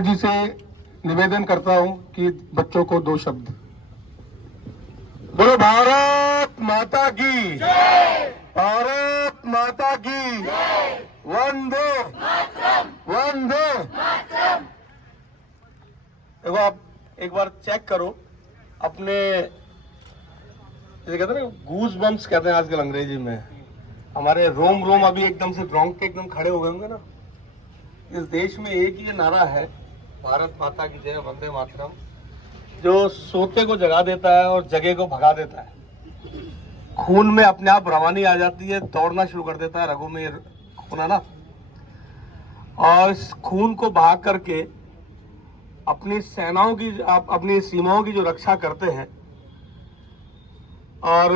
जी से निवेदन करता हूं कि बच्चों को 2 शब्द बोलो। भारत माता की जय। भारत माता की जय। वंदे मातरम। वंदे मातरम। देखो, आप एक बार चेक करो अपने, जैसे कहते हैं ना, गूज बम्प्स कहते हैं आजकल अंग्रेजी में, हमारे रोम रोम अभी एकदम से रोंगटे एकदम खड़े हो गए होंगे ना। इस देश में एक ही नारा है, भारत माता की जय, वंदे मातरम, जो सोते को जगा देता है और जगे को भगा देता है। खून में अपने आप रवानी आ जाती है, दौड़ना शुरू कर देता है, रगों में खून है ना, और इस खून को बहा करके अपनी सेनाओं की, अपनी सीमाओं की जो रक्षा करते हैं और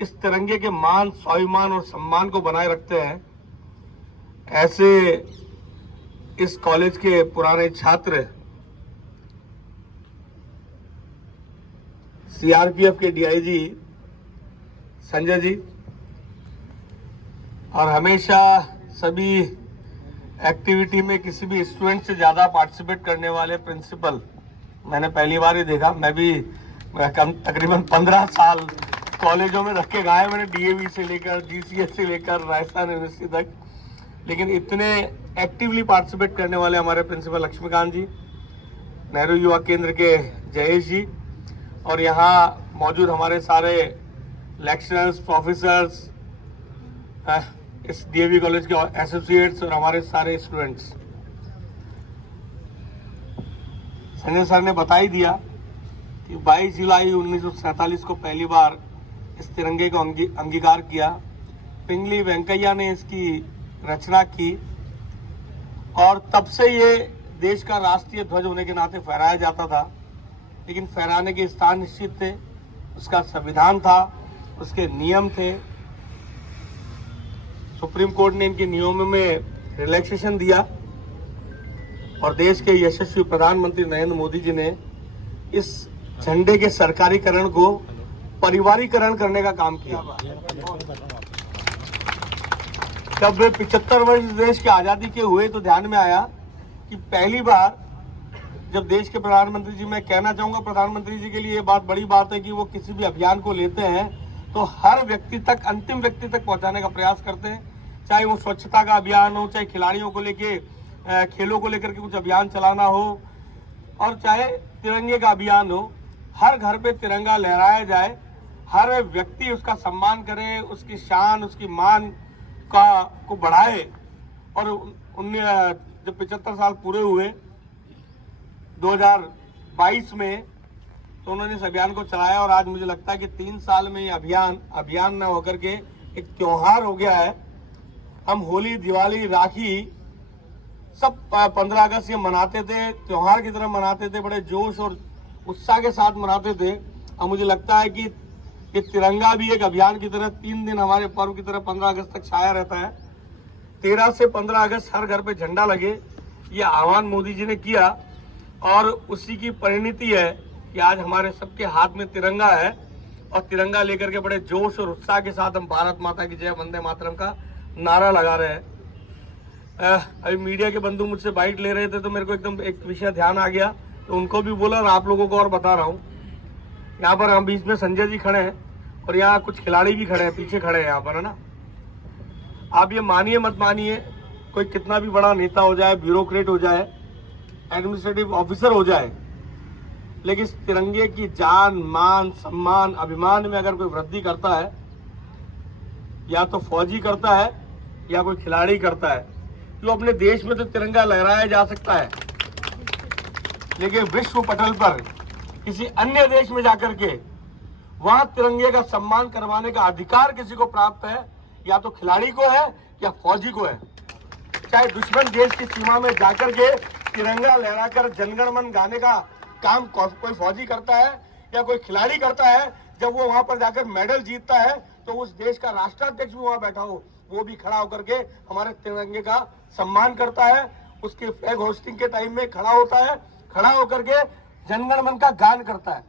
इस तिरंगे के मान, स्वाभिमान और सम्मान को बनाए रखते हैं, ऐसे इस कॉलेज के पुराने छात्र, सीआरपीएफ के डीआईजी संजय जी, और हमेशा सभी एक्टिविटी में किसी भी स्टूडेंट से ज्यादा पार्टिसिपेट करने वाले प्रिंसिपल, मैंने पहली बार ही देखा। मैं भी तकरीबन 15 साल कॉलेजों में रख के गए मैंने, डीएवी से लेकर जीसीएस से लेकर राजस्थान यूनिवर्सिटी तक, लेकिन इतने एक्टिवली पार्टिसिपेट करने वाले हमारे प्रिंसिपल लक्ष्मीकांत जी, नेहरू युवा केंद्र के जयेश जी, और यहाँ मौजूद हमारे सारे लेक्चरर्स, प्रोफेसर्स, इस डीएवी कॉलेज के एसोसिएट्स और हमारे सारे स्टूडेंट्स। संजय सर ने बता ही दिया कि 22 जुलाई 1947 को पहली बार इस तिरंगे को अंगीकार किया। पिंगली वेंकैया ने इसकी रचना की और तब से ये देश का राष्ट्रीय ध्वज होने के नाते फहराया जाता था, लेकिन फहराने के स्थान निश्चित थे, उसका संविधान था, उसके नियम थे। सुप्रीम कोर्ट ने इनके नियमों में रिलैक्सेशन दिया और देश के यशस्वी प्रधानमंत्री नरेंद्र मोदी जी ने इस झंडे के सरकारीकरण को परिवारीकरण करने का काम किया। जब 75 वर्ष देश की आजादी के हुए तो ध्यान में आया कि पहली बार जब देश के प्रधानमंत्री जी, मैं कहना चाहूंगा प्रधानमंत्री जी के लिए ये बात बड़ी बात है कि वो किसी भी अभियान को लेते हैं तो हर व्यक्ति तक, अंतिम व्यक्ति तक पहुंचाने का प्रयास करते हैं, चाहे वो स्वच्छता का अभियान हो, चाहे खिलाड़ियों को लेके, खेलों को लेकर के कुछ अभियान चलाना हो, और चाहे तिरंगे का अभियान हो। हर घर पे तिरंगा लहराया जाए, हर व्यक्ति उसका सम्मान करे, उसकी शान, उसकी मान को बढ़ाए। और जब 75 साल पूरे हुए 2022 में, तो उन्होंने इस अभियान को चलाया और आज मुझे लगता है कि 3 साल में ये अभियान न होकर के एक त्योहार हो गया है। हम होली, दिवाली, राखी सब 15 अगस्त ये मनाते थे, त्योहार की तरह मनाते थे, बड़े जोश और उत्साह के साथ मनाते थे। और मुझे लगता है कि ये तिरंगा भी एक अभियान की तरह 3 दिन हमारे पर्व की तरह 15 अगस्त तक छाया रहता है। 13 से 15 अगस्त हर घर पे झंडा लगे, ये आह्वान मोदी जी ने किया और उसी की परिणति है कि आज हमारे सबके हाथ में तिरंगा है और तिरंगा लेकर के बड़े जोश और उत्साह के साथ हम भारत माता की जय, वंदे मातरम का नारा लगा रहे हैं। अभी मीडिया के बंधु मुझसे बाइट ले रहे थे तो मेरे को एकदम एक विषय ध्यान आ गया, तो उनको भी बोला और आप लोगों को और बता रहा हूँ। यहाँ पर हम बीच में संजय जी खड़े हैं और यहाँ कुछ खिलाड़ी भी खड़े हैं, पीछे खड़े हैं यहाँ पर, है ना। आप ये मानिए मत मानिए, कोई कितना भी बड़ा नेता हो जाए, ब्यूरोक्रेट हो जाए, एडमिनिस्ट्रेटिव ऑफिसर हो जाए, लेकिन इस तिरंगे की जान, मान, सम्मान, अभिमान में अगर कोई वृद्धि करता है, या तो फौजी करता है या कोई खिलाड़ी करता है। तो अपने देश में तो तिरंगा लहराया जा सकता है, लेकिन विश्व पटल पर किसी अन्य देश में जाकर के वहां तिरंगे का सम्मान करवाने का अधिकार किसी को प्राप्त है, या तो खिलाड़ी को है या फौजी को है। चाहे दुश्मन देश की सीमा में जाकर के तिरंगा लहराकर जनगण मन गाने का काम कोई फौजी करता है या कोई खिलाड़ी करता है, जब वो वहां पर जाकर मेडल जीतता है तो उस देश का राष्ट्राध्यक्ष भी वहां बैठा हो, वो भी खड़ा होकर के हमारे तिरंगे का सम्मान करता है। उसके फ्लैग होस्टिंग के टाइम में खड़ा होता है, खड़ा होकर के जनगण मन का गान करता है,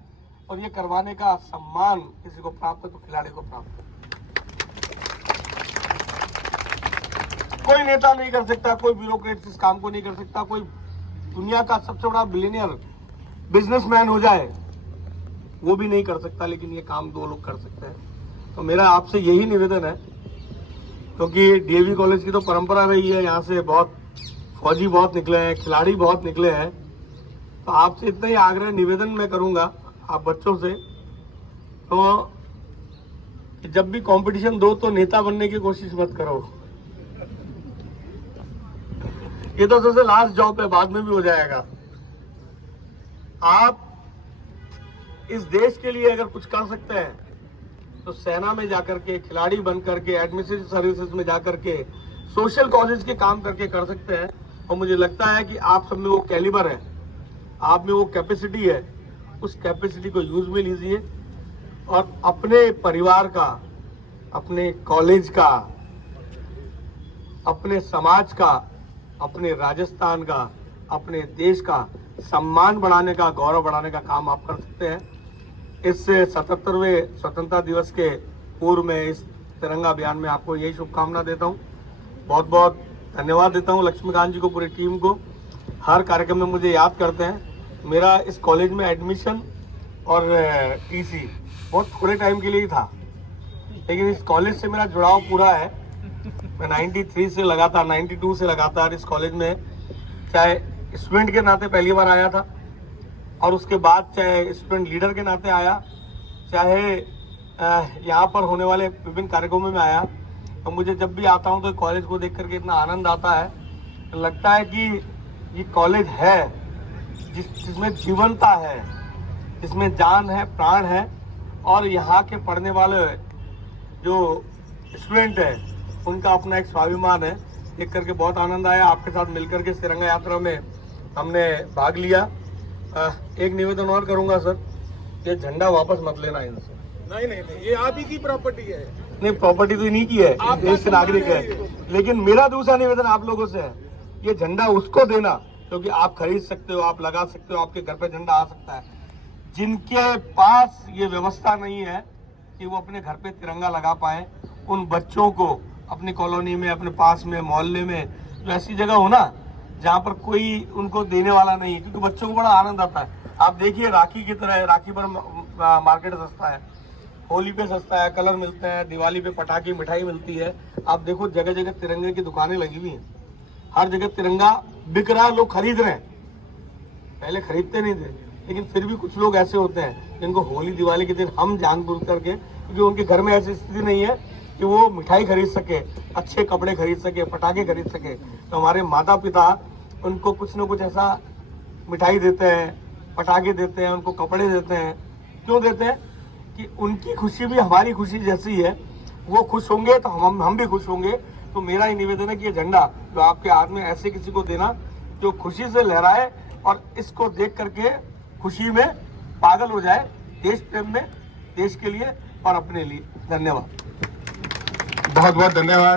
और ये करवाने का सम्मान किसी को प्राप्त है तो खिलाड़ी को प्राप्त है। कोई नेता नहीं कर सकता, कोई ब्यूरोक्रेट इस काम को नहीं कर सकता, कोई दुनिया का सबसे बड़ा बिलियनियर बिजनेसमैन हो जाए, वो भी नहीं कर सकता, लेकिन ये काम 2 लोग कर सकते हैं। तो मेरा आपसे यही निवेदन है, क्योंकि डीएवी कॉलेज की तो परंपरा रही है, यहाँ से बहुत फौजी बहुत निकले हैं, खिलाड़ी बहुत निकले हैं। तो आपसे इतना ही आग्रह निवेदन मैं करूंगा आप बच्चों से, तो जब भी कंपटीशन दो तो नेता बनने की कोशिश मत करो। ये तो सबसे लास्ट जॉब है, बाद में भी हो जाएगा। आप इस देश के लिए अगर कुछ कर सकते हैं तो सेना में जाकर के, खिलाड़ी बन करके, एडमिनिस्ट्रेटिव सर्विसेज में जाकर के, सोशल कॉजेज के काम करके कर सकते हैं। और मुझे लगता है कि आप सब में वो कैलिबर है, आप में वो कैपेसिटी है, उस कैपेसिटी को यूज में लीजिए और अपने परिवार का, अपने कॉलेज का, अपने समाज का, अपने राजस्थान का, अपने देश का सम्मान बढ़ाने का, गौरव बढ़ाने का काम आप कर सकते हैं। इस 77वें स्वतंत्रता दिवस के पूर्व में इस तिरंगा अभियान में आपको यही शुभकामना देता हूं। बहुत बहुत धन्यवाद देता हूं लक्ष्मीकांत जी को, पूरी टीम को। हर कार्यक्रम में मुझे याद करते हैं। मेरा इस कॉलेज में एडमिशन और टीसी बहुत थोड़े टाइम के लिए ही था, लेकिन इस कॉलेज से मेरा जुड़ाव पूरा है। मैं 93 से लगातार, 92 से लगातार इस कॉलेज में, चाहे स्टूडेंट के नाते पहली बार आया था और उसके बाद चाहे स्टूडेंट लीडर के नाते आया, चाहे यहाँ पर होने वाले विभिन्न कार्यक्रमों में आया। तो मुझे जब भी आता हूँ तो कॉलेज को देख करके इतना आनंद आता है, लगता है कि ये कॉलेज है जिसमें जीवनता है, जिसमें जान है, प्राण है। और यहाँ के पढ़ने वाले जो स्टूडेंट है उनका अपना एक स्वाभिमान है। देख करके बहुत आनंद आया। आपके साथ मिलकर के तिरंगा यात्रा में हमने भाग लिया। एक निवेदन और करूंगा सर, ये झंडा वापस मत लेना इनसे। नहीं, ये आप ही की प्रॉपर्टी है। नहीं, प्रॉपर्टी तो इन्हीं की है, देश के नागरिक है। लेकिन मेरा दूसरा निवेदन आप लोगों से है, ये झंडा उसको देना क्योंकि आप खरीद सकते हो, आप लगा सकते हो, आपके घर पे झंडा आ सकता है। जिनके पास ये व्यवस्था नहीं है कि वो अपने घर पे तिरंगा लगा पाए, उन बच्चों को अपनी कॉलोनी में, अपने पास में, मोहल्ले में, जो ऐसी जगह हो ना जहाँ पर कोई उनको देने वाला नहीं, क्योंकि बच्चों को बड़ा आनंद आता है। आप देखिए राखी की तरह है, राखी पर मार्केट सस्ता है, होली पे सस्ता है, कलर मिलते हैं, दिवाली पे पटाखे, मिठाई मिलती है। आप देखो जगह जगह तिरंगे की दुकानें लगी हुई हैं, हर जगह तिरंगा बिक रहा है, लोग खरीद रहे हैं। पहले खरीदते नहीं थे, लेकिन फिर भी कुछ लोग ऐसे होते हैं जिनको होली दिवाली के दिन हम जानबूझ करके, क्योंकि उनके घर में ऐसी स्थिति नहीं है कि वो मिठाई खरीद सके, अच्छे कपड़े खरीद सके, पटाखे खरीद सके, तो हमारे माता पिता उनको कुछ न कुछ ऐसा मिठाई देते हैं, पटाखे देते हैं, उनको कपड़े देते हैं। क्यों देते हैं? कि उनकी खुशी भी हमारी खुशी जैसी है, वो खुश होंगे तो हम भी खुश होंगे। तो मेरा ही निवेदन है कि ये झंडा जो आपके हाथ में, ऐसे किसी को देना जो खुशी से लहराए और इसको देख करके खुशी में पागल हो जाए, देश प्रेम में, देश के लिए और अपने लिए। धन्यवाद, बहुत बहुत धन्यवाद।